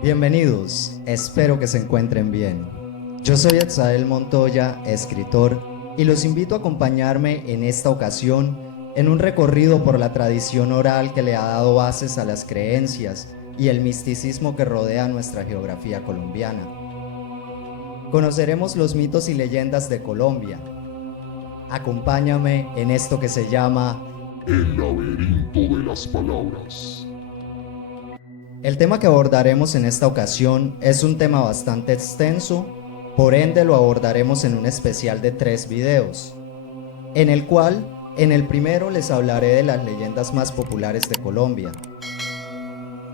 Bienvenidos, espero que se encuentren bien. Yo soy Etzael Montoya, escritor, y los invito a acompañarme en esta ocasión en un recorrido por la tradición oral que le ha dado bases a las creencias y el misticismo que rodea nuestra geografía colombiana. Conoceremos los mitos y leyendas de Colombia. Acompáñame en esto que se llama El laberinto de las palabras. El tema que abordaremos en esta ocasión es un tema bastante extenso, por ende lo abordaremos en un especial de 3 videos, en el cual, en el primero les hablaré de las leyendas más populares de Colombia.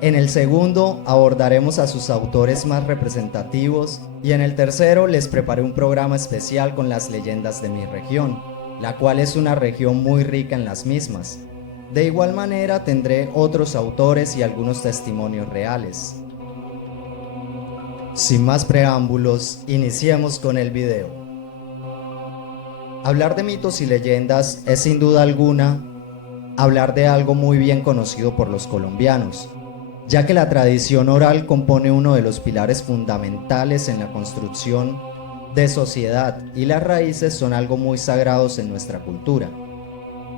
En el segundo abordaremos a sus autores más representativos y en el tercero les preparé un programa especial con las leyendas de mi región, la cual es una región muy rica en las mismas. De igual manera tendré otros autores y algunos testimonios reales. Sin más preámbulos, iniciemos con el video. Hablar de mitos y leyendas es sin duda alguna hablar de algo muy bien conocido por los colombianos, ya que la tradición oral compone uno de los pilares fundamentales en la construcción de sociedad y las raíces son algo muy sagrados en nuestra cultura,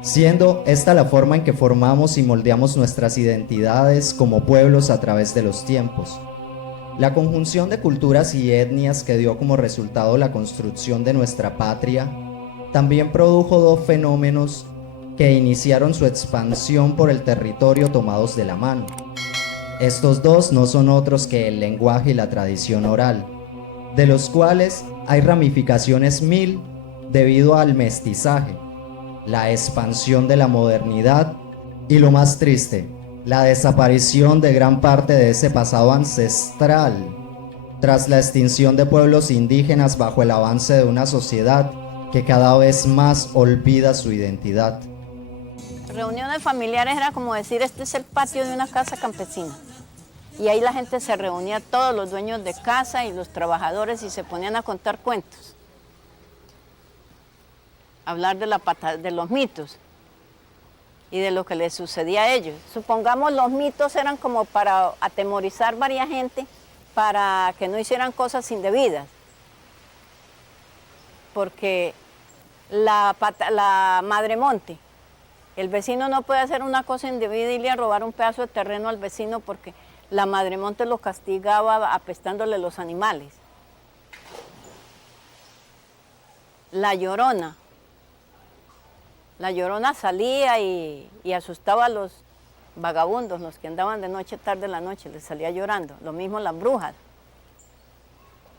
siendo esta la forma en que formamos y moldeamos nuestras identidades como pueblos a través de los tiempos. La conjunción de culturas y etnias que dio como resultado la construcción de nuestra patria también produjo dos fenómenos que iniciaron su expansión por el territorio tomados de la mano. Estos dos no son otros que el lenguaje y la tradición oral, de los cuales hay ramificaciones mil debido al mestizaje, la expansión de la modernidad y, lo más triste, la desaparición de gran parte de ese pasado ancestral tras la extinción de pueblos indígenas bajo el avance de una sociedad que cada vez más olvida su identidad. Reuniones familiares era como decir, este es el patio de una casa campesina. Y ahí la gente se reunía, todos los dueños de casa y los trabajadores, y se ponían a contar cuentos. Hablar de los mitos y de lo que les sucedía a ellos. Supongamos los mitos eran como para atemorizar varias gente, para que no hicieran cosas indebidas. Porque la Madre Monte, el vecino no puede hacer una cosa indebida y irle a robar un pedazo de terreno al vecino porque la Madre Monte lo castigaba apestándole los animales. La Llorona salía y asustaba a los vagabundos, los que andaban de noche, tarde en la noche, les salía llorando. Lo mismo las brujas.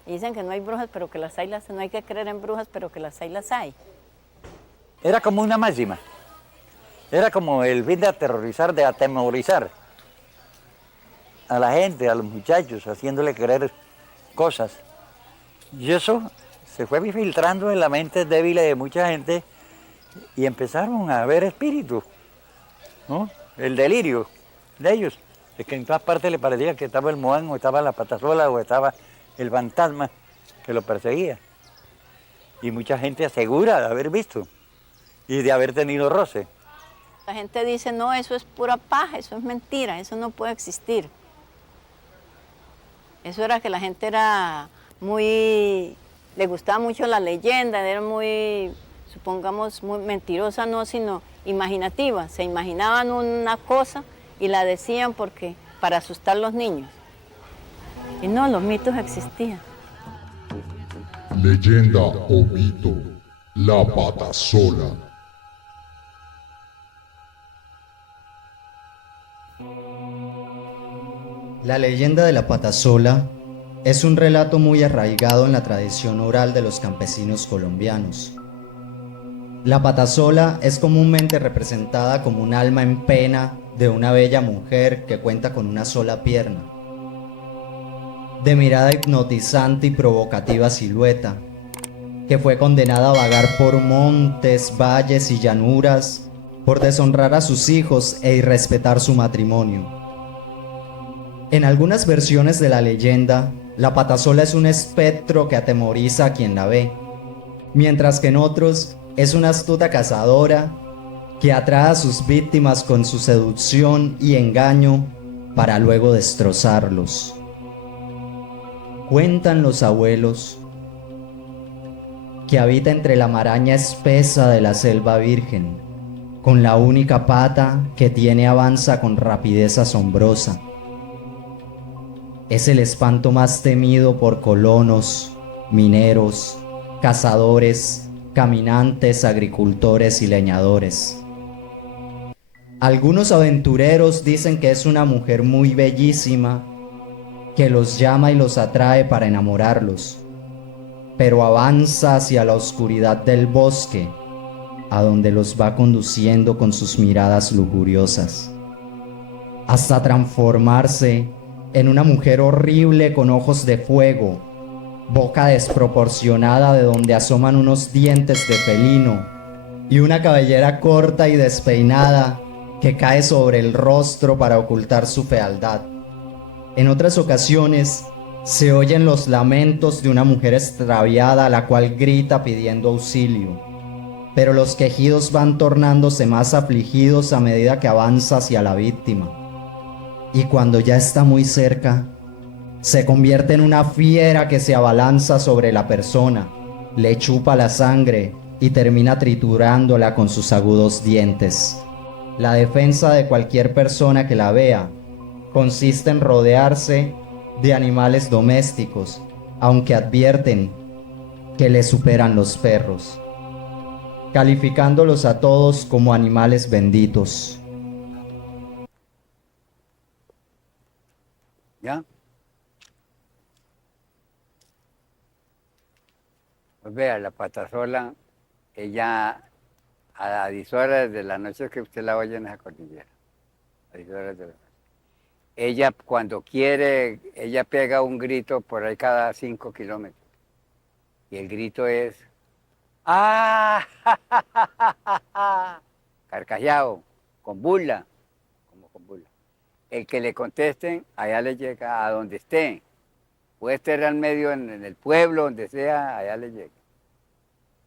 Y dicen que no hay brujas, pero que las hay, no hay que creer en brujas, pero que las hay, las hay. Era como una máxima. Era como el fin de atemorizar a la gente, a los muchachos, haciéndole creer cosas. Y eso se fue filtrando en la mente débil de mucha gente y empezaron a ver espíritus, ¿no? El delirio de ellos. Es que en todas partes le parecía que estaba el Moán, o estaba la Patasola, o estaba el fantasma que lo perseguía. Y mucha gente asegura de haber visto y de haber tenido roce. La gente dice, no, eso es pura paja, eso es mentira, eso no puede existir. Eso era que la gente era le gustaba mucho la leyenda, era muy, supongamos, muy mentirosa, no, sino imaginativa. Se imaginaban una cosa y la decían para asustar a los niños. Y no, los mitos existían. Leyenda o mito, la Patasola. La leyenda de la Patasola es un relato muy arraigado en la tradición oral de los campesinos colombianos. La Patasola es comúnmente representada como un alma en pena de una bella mujer que cuenta con una sola pierna, de mirada hipnotizante y provocativa silueta, que fue condenada a vagar por montes, valles y llanuras por deshonrar a sus hijos e irrespetar su matrimonio. En algunas versiones de la leyenda, la Patasola es un espectro que atemoriza a quien la ve, mientras que en otros es una astuta cazadora que atrae a sus víctimas con su seducción y engaño para luego destrozarlos. Cuentan los abuelos que habita entre la maraña espesa de la selva virgen. Con la única pata que tiene avanza con rapidez asombrosa. Es el espanto más temido por colonos, mineros, cazadores, caminantes, agricultores y leñadores. Algunos aventureros dicen que es una mujer muy bellísima que los llama y los atrae para enamorarlos, pero avanza hacia la oscuridad del bosque, a donde los va conduciendo con sus miradas lujuriosas, hasta transformarse en una mujer horrible con ojos de fuego, boca desproporcionada de donde asoman unos dientes de felino y una cabellera corta y despeinada que cae sobre el rostro para ocultar su fealdad. En otras ocasiones se oyen los lamentos de una mujer extraviada, la cual grita pidiendo auxilio, pero los quejidos van tornándose más afligidos a medida que avanza hacia la víctima, y cuando ya está muy cerca, se convierte en una fiera que se abalanza sobre la persona, le chupa la sangre y termina triturándola con sus agudos dientes. La defensa de cualquier persona que la vea consiste en rodearse de animales domésticos, aunque advierten que le superan los perros, calificándolos a todos como animales benditos. ¿Ya? Pues vea, la patasola, ella a 10 horas de la noche que usted la oye en esa cordillera, a 10 horas de la noche. Ella cuando quiere, ella pega un grito por ahí cada 5 kilómetros. Y el grito es, ¡ah! Carcajeado, con burla, como con burla. El que le contesten, allá le llega a donde esté. Puede estar al medio en el pueblo, donde sea, allá le llega.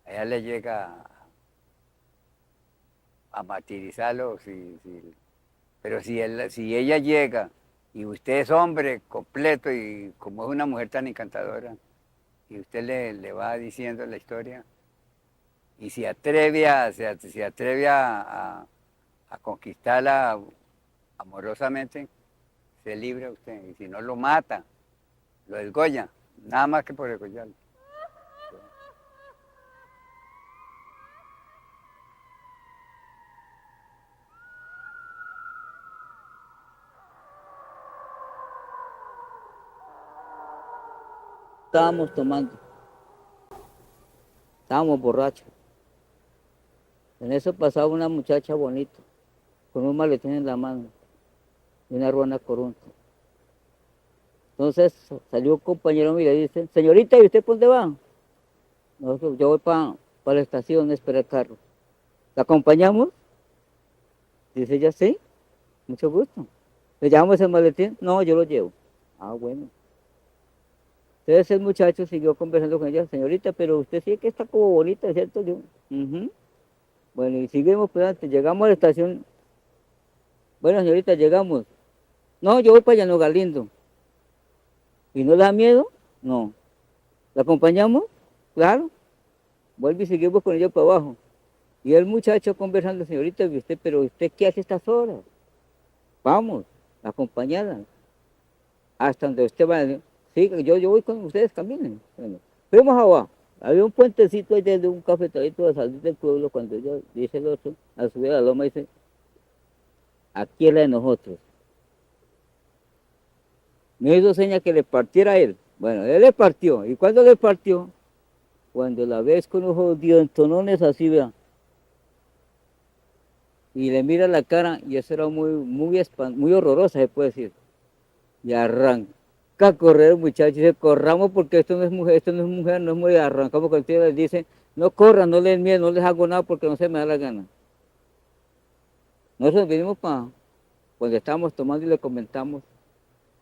Allá le llega a martirizarlo. Pero si ella llega y usted es hombre completo y como es una mujer tan encantadora, y usted le va diciendo la historia, y se atreve a conquistarla amorosamente, se libra usted. Y si no, lo mata, lo desgolla, nada más que por degollarlo. Estábamos tomando, estábamos borrachos. En eso pasaba una muchacha bonita, con un maletín en la mano y una ruana corunta. Entonces salió un compañero mío y le dice, señorita, ¿y usted por dónde va? No, yo voy para la estación a esperar el carro. ¿La acompañamos? Dice ella, sí, mucho gusto. ¿Le llevamos el maletín? No, yo lo llevo. Ah, bueno. Entonces el muchacho siguió conversando con ella, señorita, pero usted sí que está como bonita, ¿cierto? Yo, Bueno, y seguimos por adelante, llegamos a la estación. Bueno, señorita, llegamos. No, yo voy para Llano Galindo. ¿Y no le da miedo? No. ¿La acompañamos? Claro. Vuelve y seguimos con ella para abajo. Y el muchacho conversando, señorita, ¿y usted, pero usted qué hace a estas horas? Vamos, acompañada. Hasta donde usted va. Sí, yo voy con ustedes, caminen. Bueno, fuimos abajo. Había un puentecito ahí de un cafetadito de salir del pueblo. Cuando ella dice el otro, al subir a la loma, dice, aquí es la de nosotros. Me hizo seña que le partiera a él. Bueno, él le partió. ¿Y cuándo le partió? Cuando la ves con ojos dientonones así, vea. Y le mira la cara, y eso era muy horrorosa, se puede decir. Y arranca a correr el muchacho, y dice, corramos porque esto no es mujer, no es mujer. Arrancamos con el tío y les dice, no corran, no les den miedo, no les hago nada porque no se me da la gana. Nosotros vinimos cuando estábamos tomando y le comentamos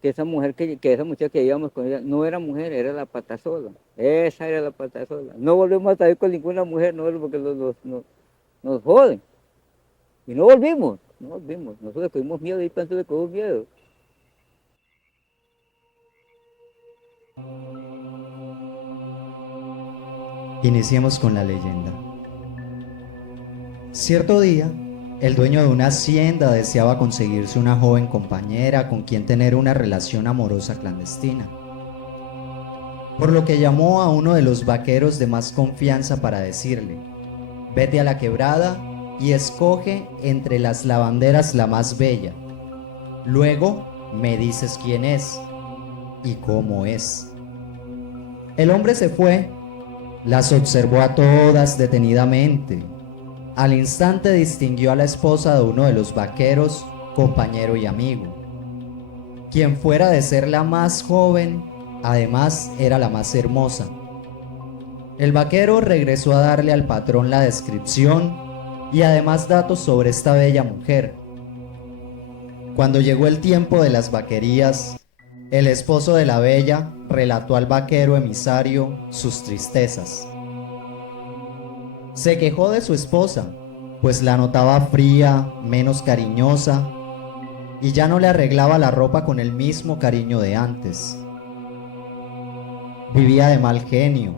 que esa muchacha que íbamos con ella no era mujer, era la patasola. Esa era la patasola. No volvemos a salir con ninguna mujer, no, porque nos joden. Y no volvimos. Nosotros tuvimos miedo y pensamos que tuvimos miedo. Iniciemos con la leyenda. Cierto día, el dueño de una hacienda deseaba conseguirse una joven compañera con quien tener una relación amorosa clandestina, por lo que llamó a uno de los vaqueros de más confianza para decirle: vete a la quebrada y escoge entre las lavanderas la más bella. Luego me dices quién es y cómo es. El hombre se fue, las observó a todas detenidamente. Al instante distinguió a la esposa de uno de los vaqueros, compañero y amigo. Quien fuera de ser la más joven, además era la más hermosa. El vaquero regresó a darle al patrón la descripción y además datos sobre esta bella mujer. Cuando llegó el tiempo de las vaquerías, el esposo de la bella relató al vaquero emisario sus tristezas. Se quejó de su esposa, pues la notaba fría, menos cariñosa, y ya no le arreglaba la ropa con el mismo cariño de antes. Vivía de mal genio,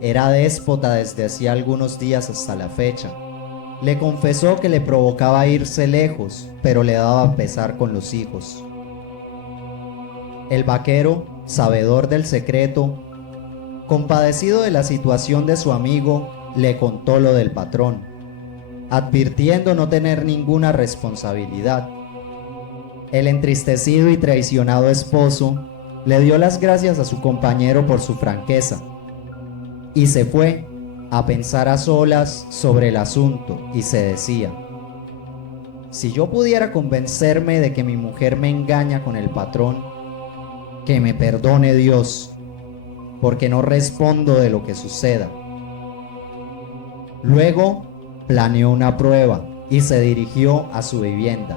era déspota desde hacía algunos días hasta la fecha. Le confesó que le provocaba irse lejos, pero le daba pesar con los hijos. El vaquero, sabedor del secreto, compadecido de la situación de su amigo, le contó lo del patrón, advirtiendo no tener ninguna responsabilidad. El entristecido y traicionado esposo le dio las gracias a su compañero por su franqueza y se fue a pensar a solas sobre el asunto y se decía: si yo pudiera convencerme de que mi mujer me engaña con el patrón, que me perdone Dios, porque no respondo de lo que suceda. Luego planeó una prueba y se dirigió a su vivienda.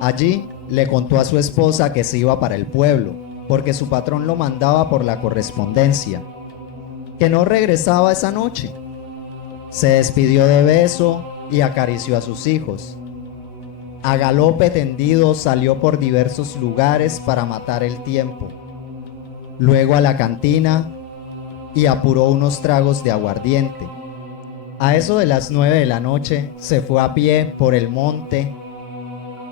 Allí le contó a su esposa que se iba para el pueblo, porque su patrón lo mandaba por la correspondencia, que no regresaba esa noche. Se despidió de beso y acarició a sus hijos. A galope tendido salió por diversos lugares para matar el tiempo. Luego a la cantina y apuró unos tragos de aguardiente. A eso de las 9 de la noche se fue a pie por el monte,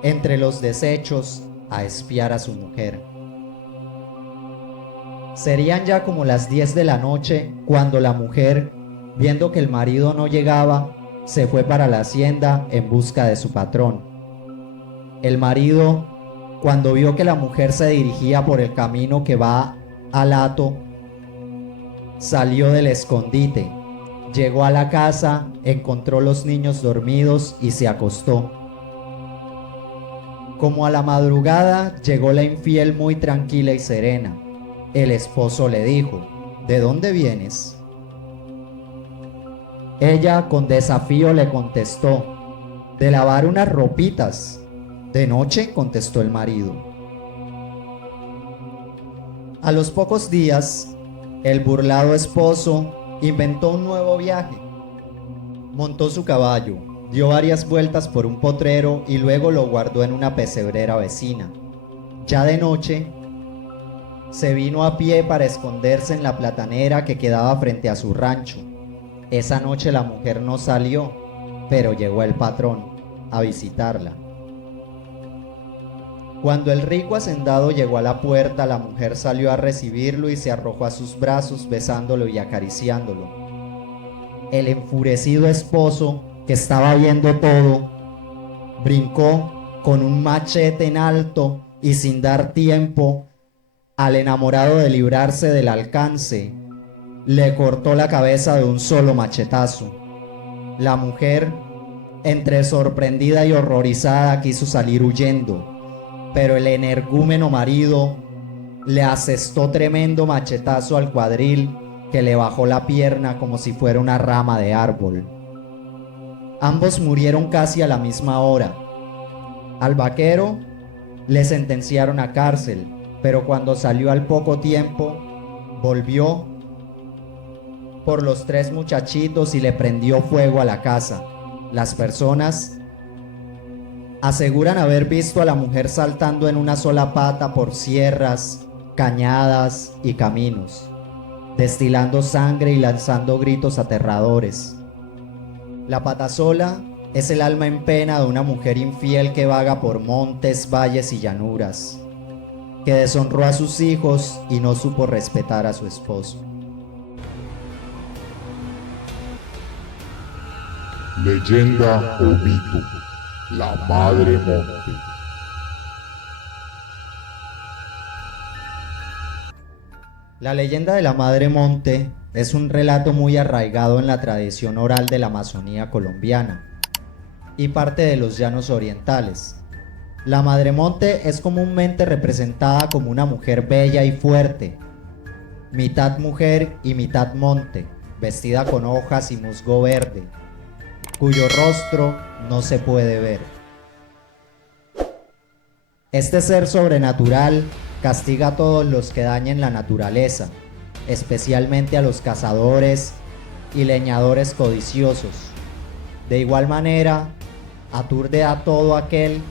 entre los desechos, a espiar a su mujer. Serían ya como las 10 de la noche cuando la mujer, viendo que el marido no llegaba, se fue para la hacienda en busca de su patrón. El marido, cuando vio que la mujer se dirigía por el camino que va al hato, salió del escondite, llegó a la casa, encontró los niños dormidos y se acostó. Como a la madrugada llegó la infiel muy tranquila y serena. El esposo le dijo: ¿de dónde vienes? Ella con desafío le contestó: de lavar unas ropitas. De noche, contestó el marido. A los pocos días, el burlado esposo inventó un nuevo viaje. Montó su caballo, dio varias vueltas por un potrero y luego lo guardó en una pesebrera vecina. Ya de noche, se vino a pie para esconderse en la platanera que quedaba frente a su rancho. Esa noche la mujer no salió, pero llegó el patrón a visitarla. Cuando el rico hacendado llegó a la puerta, la mujer salió a recibirlo y se arrojó a sus brazos, besándolo y acariciándolo. El enfurecido esposo, que estaba viendo todo, brincó con un machete en alto y sin dar tiempo al enamorado de librarse del alcance, le cortó la cabeza de un solo machetazo. La mujer, entre sorprendida y horrorizada, quiso salir huyendo, pero el energúmeno marido le asestó tremendo machetazo al cuadril que le bajó la pierna como si fuera una rama de árbol. Ambos murieron casi a la misma hora. Al vaquero le sentenciaron a cárcel, pero cuando salió al poco tiempo, volvió por los 3 muchachitos y le prendió fuego a la casa. Las personas aseguran haber visto a la mujer saltando en una sola pata por sierras, cañadas y caminos. destilando sangre y lanzando gritos aterradores. La patasola es el alma en pena de una mujer infiel que vaga por montes, valles y llanuras, que deshonró a sus hijos y no supo respetar a su esposo. Leyenda o mito, la Madre Monte. La leyenda de la Madre Monte es un relato muy arraigado en la tradición oral de la Amazonía colombiana y parte de los llanos orientales. La Madre Monte es comúnmente representada como una mujer bella y fuerte, mitad mujer y mitad monte, vestida con hojas y musgo verde, cuyo rostro no se puede ver. Este ser sobrenatural castiga a todos los que dañen la naturaleza, especialmente a los cazadores y leñadores codiciosos. De igual manera, aturde a todo aquel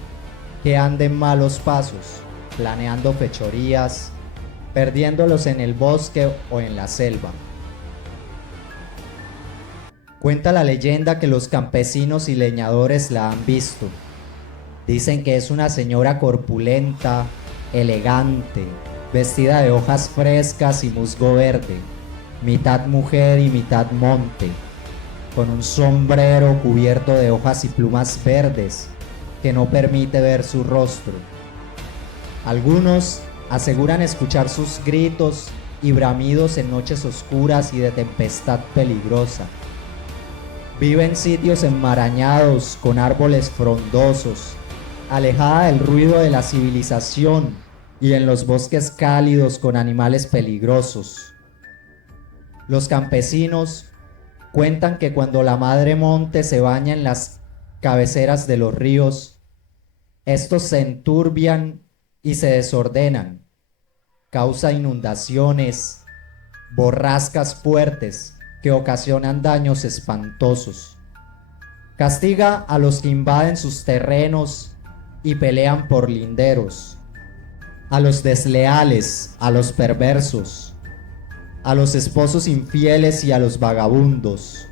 que ande en malos pasos, planeando fechorías, perdiéndolos en el bosque o en la selva. Cuenta la leyenda que los campesinos y leñadores la han visto. Dicen que es una señora corpulenta, elegante, vestida de hojas frescas y musgo verde, mitad mujer y mitad monte, con un sombrero cubierto de hojas y plumas verdes que no permite ver su rostro. Algunos aseguran escuchar sus gritos y bramidos en noches oscuras y de tempestad peligrosa. Vive en sitios enmarañados con árboles frondosos, alejada del ruido de la civilización y en los bosques cálidos con animales peligrosos. Los campesinos cuentan que cuando la Madre Monte se baña en las cabeceras de los ríos, estos se enturbian y se desordenan, causa inundaciones, borrascas fuertes que ocasionan daños espantosos. Castiga a los que invaden sus terrenos y pelean por linderos, a los desleales, a los perversos, a los esposos infieles y a los vagabundos.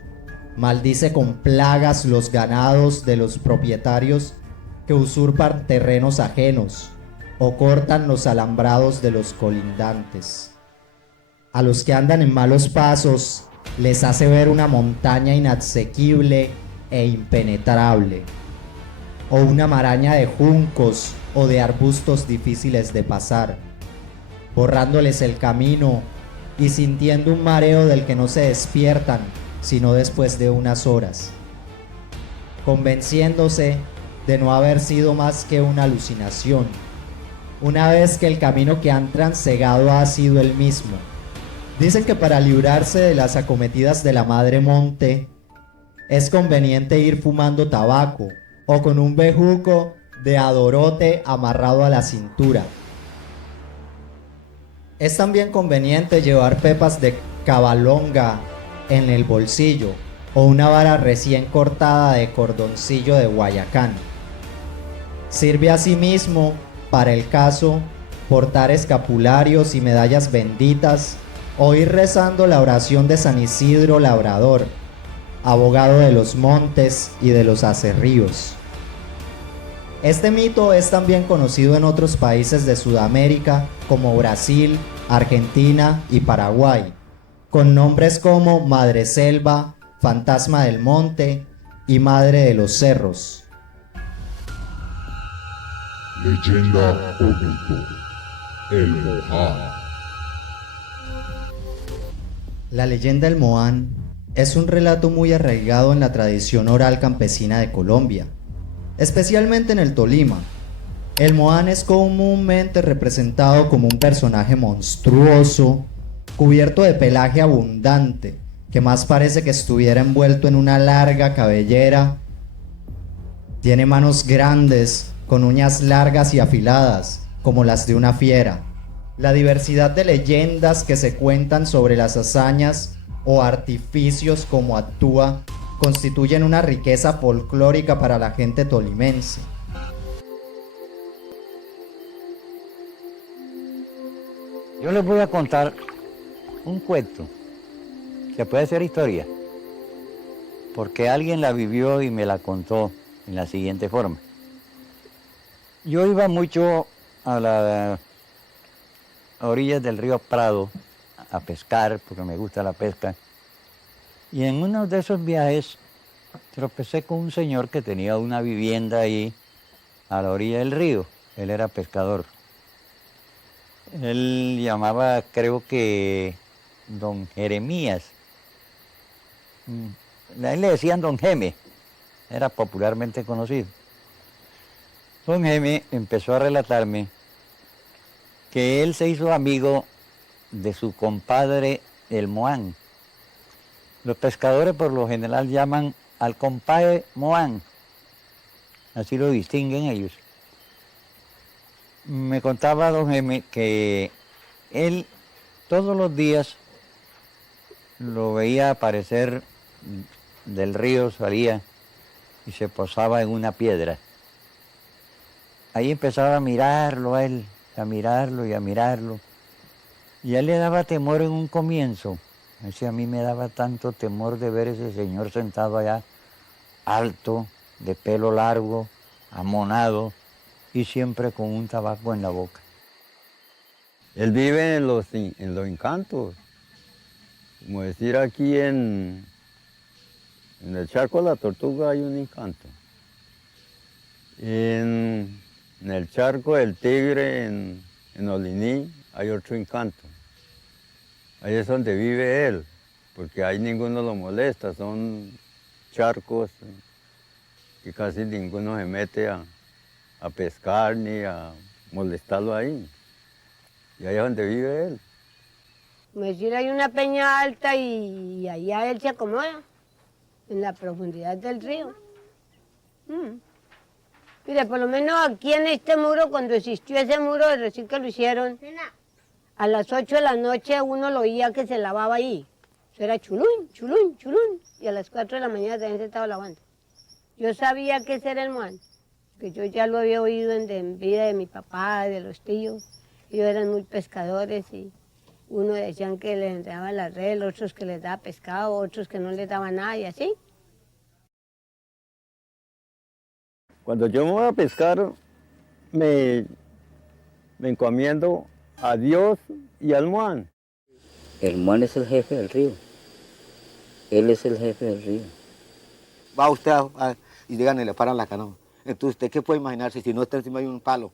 Maldice con plagas los ganados de los propietarios que usurpan terrenos ajenos o cortan los alambrados de los colindantes. A los que andan en malos pasos les hace ver una montaña inasequible e impenetrable, o una maraña de juncos o de arbustos difíciles de pasar, borrándoles el camino y sintiendo un mareo del que no se despiertan sino después de unas horas, convenciéndose de no haber sido más que una alucinación, una vez que el camino que han transegado ha sido el mismo. Dicen que para librarse de las acometidas de la Madre Monte es conveniente ir fumando tabaco o con un bejuco de adorote amarrado a la cintura. Es también conveniente llevar pepas de cabalonga en el bolsillo o una vara recién cortada de cordoncillo de Guayacán. Sirve asimismo, para el caso, portar escapularios y medallas benditas o ir rezando la oración de San Isidro Labrador, abogado de los montes y de los aserríos. Este mito es también conocido en otros países de Sudamérica como Brasil, Argentina y Paraguay, con nombres como Madre Selva, Fantasma del Monte y Madre de los Cerros. Leyenda o mito, el Mohan. La leyenda del Mohan es un relato muy arraigado en la tradición oral campesina de Colombia, especialmente en el Tolima. El Mohan es comúnmente representado como un personaje monstruoso, cubierto de pelaje abundante, que más parece que estuviera envuelto en una larga cabellera. Tiene manos grandes, con uñas largas y afiladas, como las de una fiera. La diversidad de leyendas que se cuentan sobre las hazañas o artificios como actúa constituyen una riqueza folclórica para la gente tolimense. Yo les voy a contar un cuento, se puede hacer historia, porque alguien la vivió y me la contó en la siguiente forma. Yo iba mucho a las orillas del río Prado a pescar, porque me gusta la pesca, y en uno de esos viajes tropecé con un señor que tenía una vivienda ahí a la orilla del río. Él era pescador. Él llamaba, creo que, don Jeremías. A él le decían don Geme, era popularmente conocido. Don Geme empezó a relatarme que él se hizo amigo de su compadre el Moán. Los pescadores por lo general llaman al compadre Moán, así lo distinguen ellos. Me contaba don Geme que él todos los días lo veía aparecer del río, salía y se posaba en una piedra. Ahí empezaba a mirarlo a él, a mirarlo y a mirarlo. Y a él le daba temor en un comienzo. A mí me daba tanto temor de ver ese señor sentado allá, alto, de pelo largo, amonado y siempre con un tabaco en la boca. Él vive en los encantos. Como decir aquí en el Charco de la Tortuga hay un encanto. En el Charco del Tigre, en Oliní, hay otro encanto. Ahí es donde vive él, porque ahí ninguno lo molesta, son charcos y casi ninguno se mete a pescar ni a molestarlo ahí. Y ahí es donde vive él. Como decir, hay una peña alta y allá él se acomoda, en la profundidad del río. Mire, por lo menos aquí en este muro, cuando existió ese muro, recién que lo hicieron, a las 8 de la noche uno lo oía que se lavaba ahí. Eso era chulún, chulún, chulún. Y a las 4 de la mañana también se estaba lavando. Yo sabía que ese era el Moán, que yo ya lo había oído en vida de mi papá, de los tíos. Ellos eran muy pescadores y unos decían que les daban la red, otros que les daba pescado, otros que no les daban nada y así. Cuando yo me voy a pescar, me encomiendo a Dios y al Moán. El Moán es el jefe del río. Él es el jefe del río. Va usted y díganle, le paran la canoa. Entonces, ¿usted qué puede imaginarse si no está encima de un palo?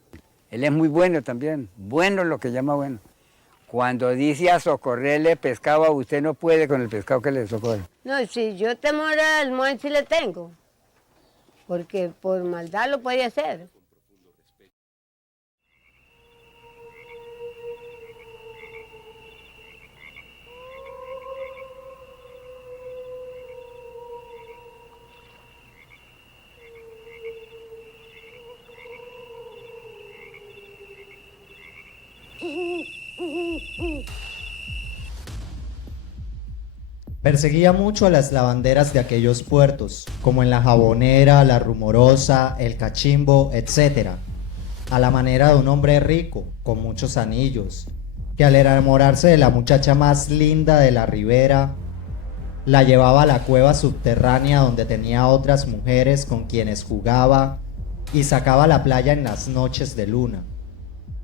Él es muy bueno también, bueno lo que llama bueno. Cuando dice a socorrerle pescado, usted no puede con el pescado que le socorre. No, si yo temor al Moán sí le tengo, porque por maldad lo puede hacer. Perseguía mucho a las lavanderas de aquellos puertos, como en La Jabonera, La Rumorosa, El Cachimbo, etc., a la manera de un hombre rico, con muchos anillos, que al enamorarse de la muchacha más linda de la ribera, la llevaba a la cueva subterránea donde tenía otras mujeres con quienes jugaba y sacaba a la playa en las noches de luna.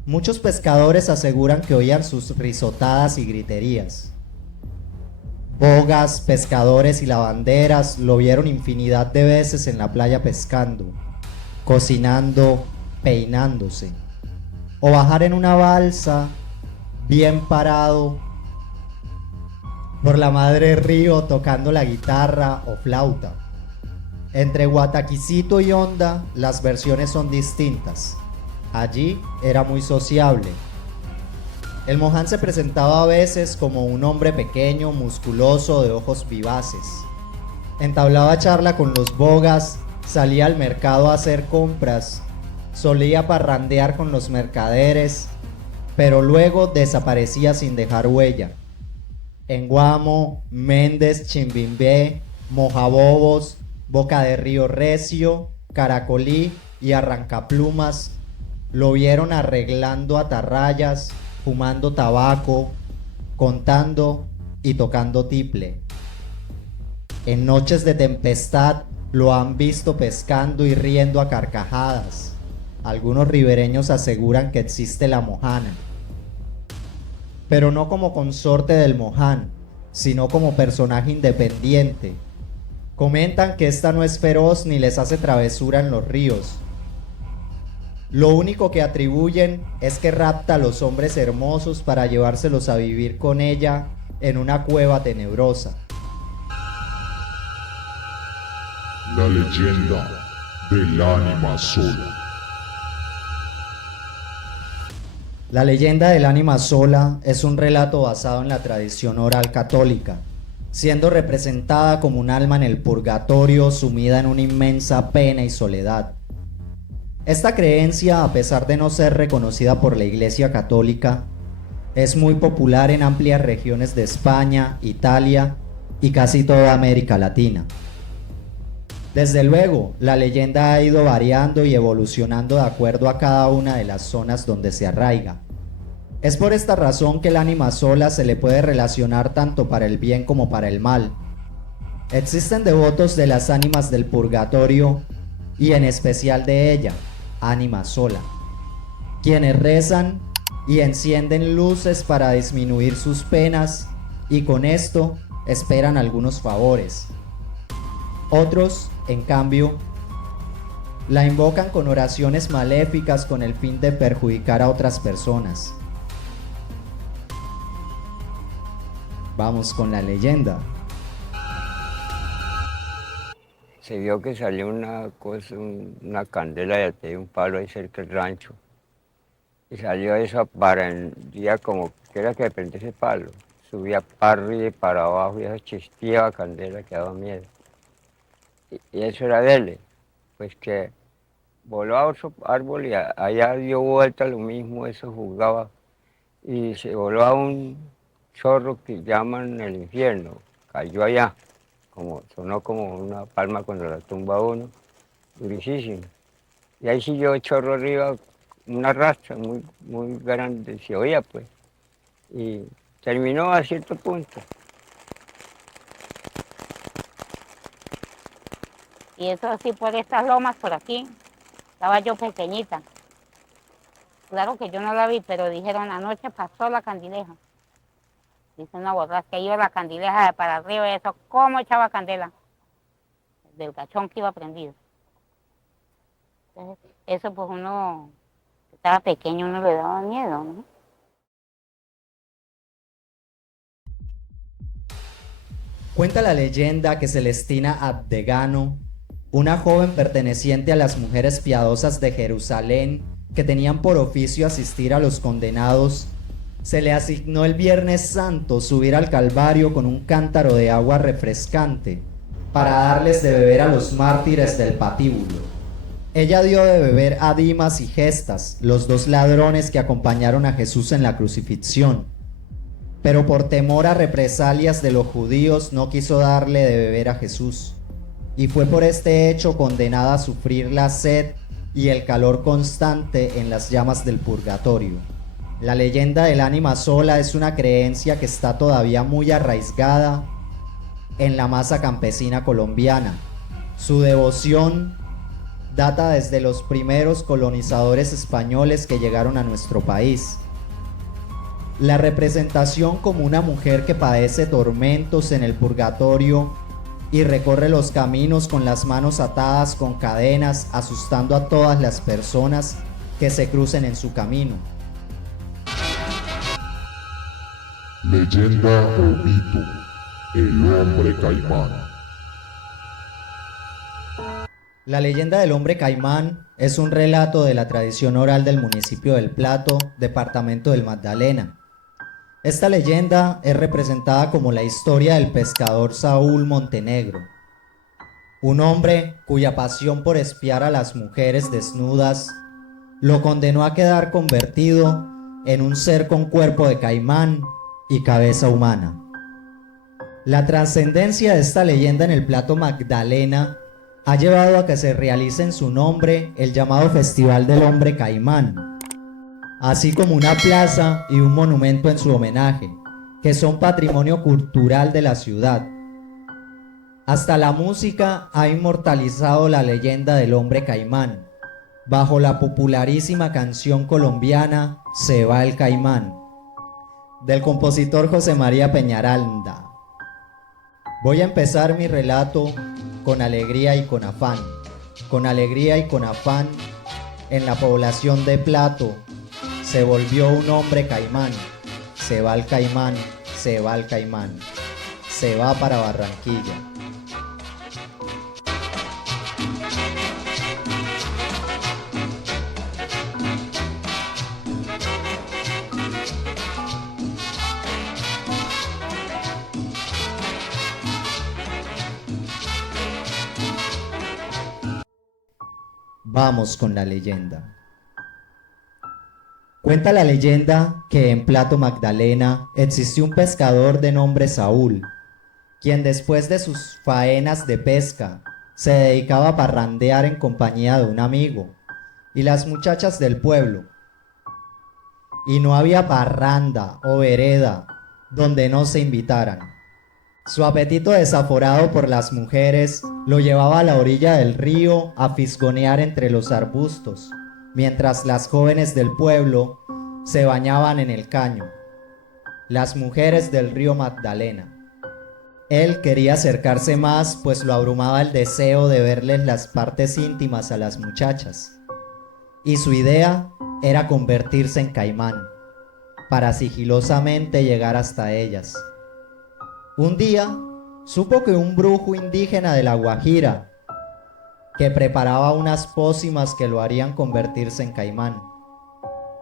Muchos pescadores aseguran que oían sus risotadas y griterías. Bogas, pescadores y lavanderas lo vieron infinidad de veces en la playa pescando, cocinando, peinándose, o bajar en una balsa, bien parado, por la madre río tocando la guitarra o flauta. Entre Guataquicito y Honda las versiones son distintas. Allí era muy sociable. El Moján se presentaba a veces como un hombre pequeño, musculoso, de ojos vivaces. Entablaba charla con los bogas, salía al mercado a hacer compras, solía parrandear con los mercaderes, pero luego desaparecía sin dejar huella. En Guamo, Méndez, Chimbimbé, Mojabobos, Boca de Río Recio, Caracolí y Arrancaplumas lo vieron arreglando atarrayas, fumando tabaco, contando y tocando tiple. En noches de tempestad lo han visto pescando y riendo a carcajadas. Algunos ribereños aseguran que existe la mojana, pero no como consorte del moján, sino como personaje independiente. Comentan que esta no es feroz ni les hace travesura en los ríos. Lo único que atribuyen es que rapta a los hombres hermosos para llevárselos a vivir con ella en una cueva tenebrosa. La leyenda del ánima sola. La leyenda del ánima sola es un relato basado en la tradición oral católica, siendo representada como un alma en el purgatorio sumida en una inmensa pena y soledad. Esta creencia, a pesar de no ser reconocida por la Iglesia Católica, es muy popular en amplias regiones de España, Italia y casi toda América Latina. Desde luego, la leyenda ha ido variando y evolucionando de acuerdo a cada una de las zonas donde se arraiga. Es por esta razón que el ánima sola se le puede relacionar tanto para el bien como para el mal. Existen devotos de las ánimas del purgatorio y en especial de ella, ánima sola, quienes rezan y encienden luces para disminuir sus penas y con esto esperan algunos favores. Otros, en cambio, la invocan con oraciones maléficas con el fin de perjudicar a otras personas. Vamos con la leyenda. Se vio que salió una candela de un palo ahí cerca del rancho. Y salió eso para el día como quiera que prende ese palo. Subía para arriba y para abajo y eso chisteaba candela que daba miedo. Y eso era de él, pues que voló a otro árbol y allá dio vuelta lo mismo, eso jugaba. Y se voló a un chorro que llaman el infierno, cayó allá, sonó como una palma cuando la tumba uno, durísimo. Y ahí siguió el chorro arriba, una rastra muy grande, se oía pues, y terminó a cierto punto. Y eso así por estas lomas por aquí, estaba yo pequeñita. Claro que yo no la vi, pero dijeron anoche pasó la candileja. Dice una borrasca, iba la candileja de para arriba y eso, ¿cómo echaba candela? Del cachón que iba prendido. Entonces, eso pues uno, estaba pequeño, uno le daba miedo, ¿no? Cuenta la leyenda que Celestina Abdegano, una joven perteneciente a las mujeres piadosas de Jerusalén que tenían por oficio asistir a los condenados, se le asignó el Viernes Santo subir al Calvario con un cántaro de agua refrescante para darles de beber a los mártires del patíbulo. Ella dio de beber a Dimas y Gestas, los dos ladrones que acompañaron a Jesús en la crucifixión, pero por temor a represalias de los judíos no quiso darle de beber a Jesús, y fue por este hecho condenada a sufrir la sed y el calor constante en las llamas del purgatorio. La leyenda del ánima sola es una creencia que está todavía muy arraigada en la masa campesina colombiana. Su devoción data desde los primeros colonizadores españoles que llegaron a nuestro país. La representación como una mujer que padece tormentos en el purgatorio y recorre los caminos con las manos atadas con cadenas, asustando a todas las personas que se crucen en su camino. Leyenda o mito, el hombre caimán. La leyenda del hombre caimán es un relato de la tradición oral del municipio del Plato, departamento del Magdalena. Esta leyenda es representada como la historia del pescador Saúl Montenegro, un hombre cuya pasión por espiar a las mujeres desnudas lo condenó a quedar convertido en un ser con cuerpo de caimán y cabeza humana. La trascendencia de esta leyenda en el Plato Magdalena ha llevado a que se realice en su nombre el llamado Festival del Hombre Caimán, así como una plaza y un monumento en su homenaje, que son patrimonio cultural de la ciudad. Hasta la música ha inmortalizado la leyenda del hombre caimán, bajo la popularísima canción colombiana Se va el caimán, del compositor José María Peñaranda. Voy a empezar mi relato con alegría y con afán. Con alegría y con afán, en la población de Plato se volvió un hombre caimán. Se va el caimán, se va el caimán, se va para Barranquilla. Vamos con la leyenda. Cuenta la leyenda que en Plato Magdalena existió un pescador de nombre Saúl, quien después de sus faenas de pesca se dedicaba a parrandear en compañía de un amigo y las muchachas del pueblo. Y no había parranda o vereda donde no se invitaran. Su apetito desaforado por las mujeres lo llevaba a la orilla del río a fisgonear entre los arbustos, mientras las jóvenes del pueblo se bañaban en el caño, las mujeres del río Magdalena. Él quería acercarse más, pues lo abrumaba el deseo de verles las partes íntimas a las muchachas, y su idea era convertirse en caimán, para sigilosamente llegar hasta ellas. Un día supo que un brujo indígena de La Guajira, que preparaba unas pócimas que lo harían convertirse en caimán.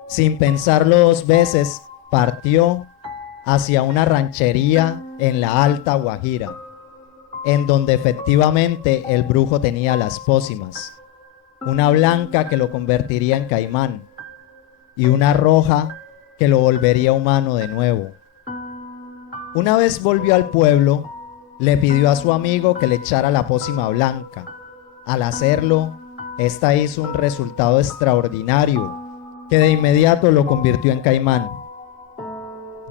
Sin pensarlo dos veces, partió hacia una ranchería en la Alta Guajira, en donde efectivamente el brujo tenía las pócimas, una blanca que lo convertiría en caimán y una roja que lo volvería humano de nuevo. Una vez volvió al pueblo, le pidió a su amigo que le echara la pócima blanca. Al hacerlo, esta hizo un resultado extraordinario, que de inmediato lo convirtió en caimán.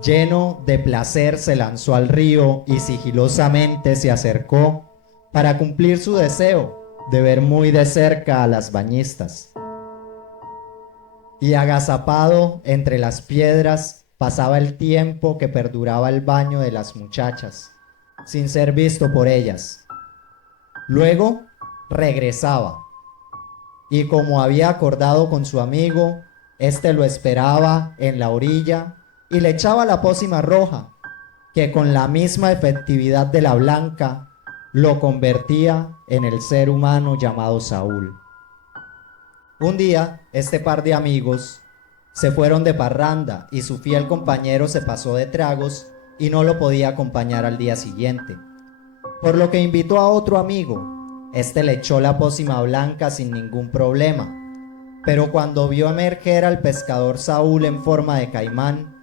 Lleno de placer se lanzó al río y sigilosamente se acercó para cumplir su deseo de ver muy de cerca a las bañistas. Y agazapado entre las piedras pasaba el tiempo que perduraba el baño de las muchachas, sin ser visto por ellas. Luego regresaba, y como había acordado con su amigo, este lo esperaba en la orilla y le echaba la pócima roja, que con la misma efectividad de la blanca lo convertía en el ser humano llamado Saúl. Un día, este par de amigos se fueron de parranda y su fiel compañero se pasó de tragos y no lo podía acompañar al día siguiente, por lo que invitó a otro amigo. Este le echó la pócima blanca sin ningún problema, pero cuando vio emerger al pescador Saúl en forma de caimán,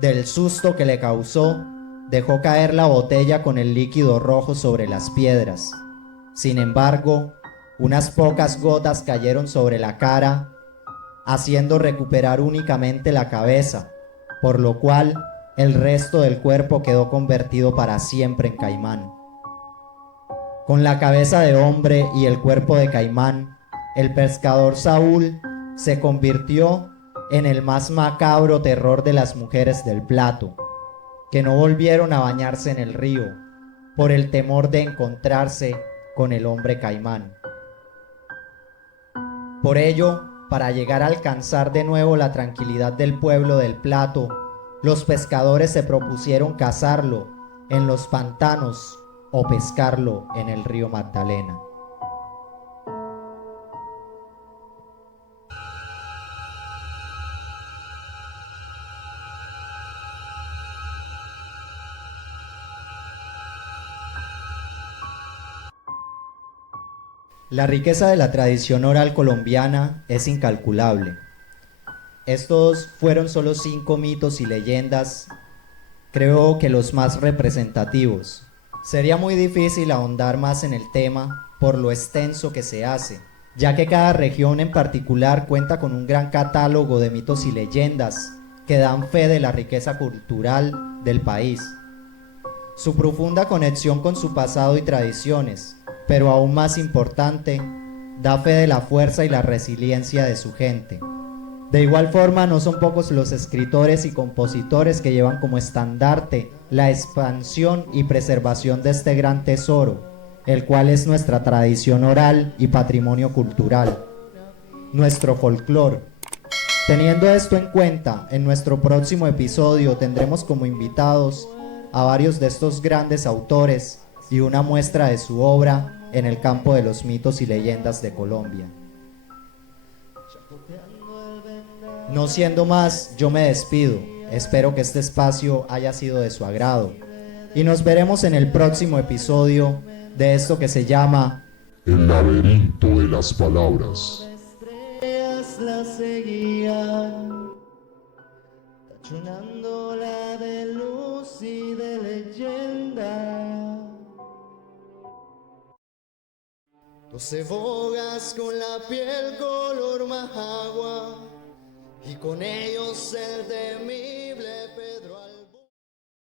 del susto que le causó, dejó caer la botella con el líquido rojo sobre las piedras. Sin embargo, unas pocas gotas cayeron sobre la cara, haciendo recuperar únicamente la cabeza, por lo cual el resto del cuerpo quedó convertido para siempre en caimán. Con la cabeza de hombre y el cuerpo de caimán, el pescador Saúl se convirtió en el más macabro terror de las mujeres del Plato, que no volvieron a bañarse en el río por el temor de encontrarse con el hombre caimán. Por ello, para llegar a alcanzar de nuevo la tranquilidad del pueblo del Plato, los pescadores se propusieron cazarlo en los pantanos o pescarlo en el río Magdalena. La riqueza de la tradición oral colombiana es incalculable. Estos fueron solo 5 mitos y leyendas, creo que los más representativos. Sería muy difícil ahondar más en el tema por lo extenso que se hace, ya que cada región en particular cuenta con un gran catálogo de mitos y leyendas que dan fe de la riqueza cultural del país, su profunda conexión con su pasado y tradiciones, pero aún más importante, da fe de la fuerza y la resiliencia de su gente. De igual forma, no son pocos los escritores y compositores que llevan como estandarte la expansión y preservación de este gran tesoro, el cual es nuestra tradición oral y patrimonio cultural, nuestro folclore. Teniendo esto en cuenta, en nuestro próximo episodio tendremos como invitados a varios de estos grandes autores y una muestra de su obra en el campo de los mitos y leyendas de Colombia. No siendo más, yo me despido. Espero que este espacio haya sido de su agrado. Y nos veremos en el próximo episodio de esto que se llama El laberinto de las palabras. Estrellas la seguían, tachonándola de luz y de leyenda. 12 bogas con la piel color majagua, y con ellos el temible